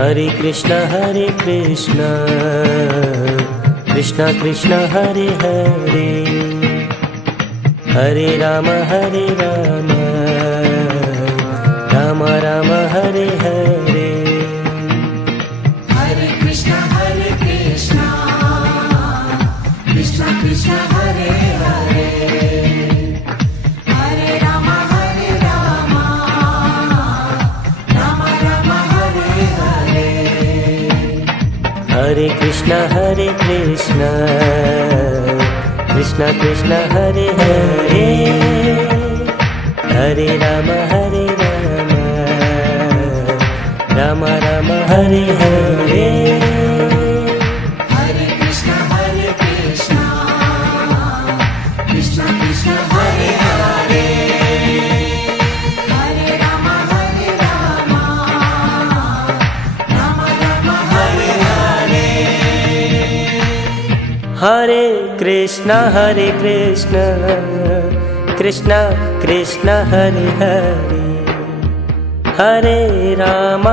Hare Krishna Krishna Krishna Hare Hare, Hare Ram Ram Ram Hare Hare. Hare Krishna Krishna Krishna Hare Hare, Hare Ram Ram Ram Hare Hare. Hare Krishna Krishna Krishna Hare Hare, Hare Ram Ram Ram Hare Hare. Hare Krishna Krishna Krishna Hare Hare, Hare Ram Ram Ram Hare Hare. Hare Krishna Krishna Krishna Hare Hare, Hare Ram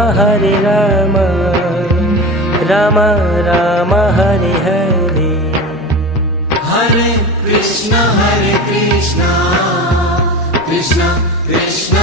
Ram Ram Hare Hare. Hare Krishna Krishna Krishna Krishna